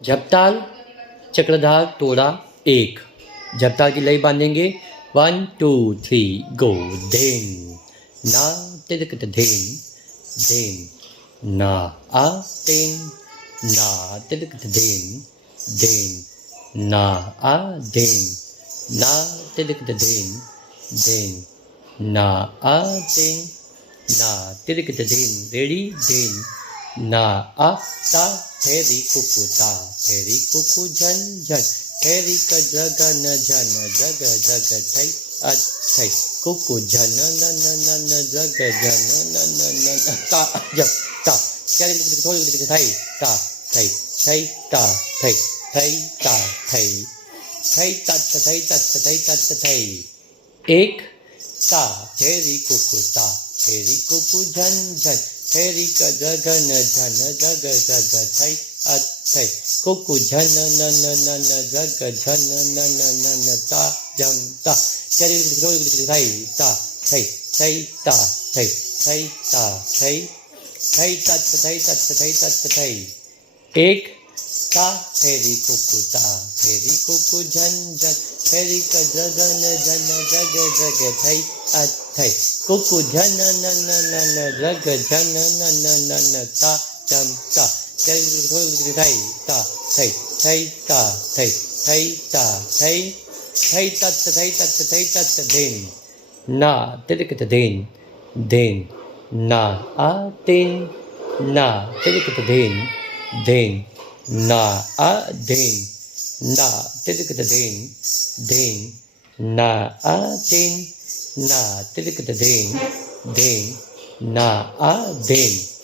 झपताल चक्रधार तोड़ा एक। झपताल की लय बांधेंगे 1 2 3 गो। धेन ना तिलक धेन धेन ना आ तेन ना तिलक धेन धेन ना आ धेन ना तिलक धेन धेन ना आ धेन ना तिलक धेन। रेडी धेन ना आ ता फेरी कुकु ता फेरी कुकु झन झन फेरी क जग न झन जग जग थई अथई कुकु झन न न न न जग झन न न न न ता जग ता क्या थोड़ी थई ता थई थई ता थई थई ता थई थई तत् थई तत् थई तत् थई। एक ता फेरी कुकु ता फेरी कुकु झन झन फेरी क जग न झन जग जग थई अथई कुकु झन न न न न जग झन न न न न ता जम ता थई ता थई थई ता थई थई ता थई थई तत् थई तत् थई तत् थई। एक ता फेरी कुकु ता फेरी कुकु झन झन फेरी क जग न झन जग जग थई अथई कुकु झन न न न न जग झन न न न न ता जम ता थई ता थई थई ता थई थई ता थई थई तत् थई तत् धेन ना तिलक धेन धेन ना आ तेन ना तिलक धेन धेन ना आ धेन ना तिलक धेन धेन ना आ तेन ना तिलक धेन धेन ना आ धेन।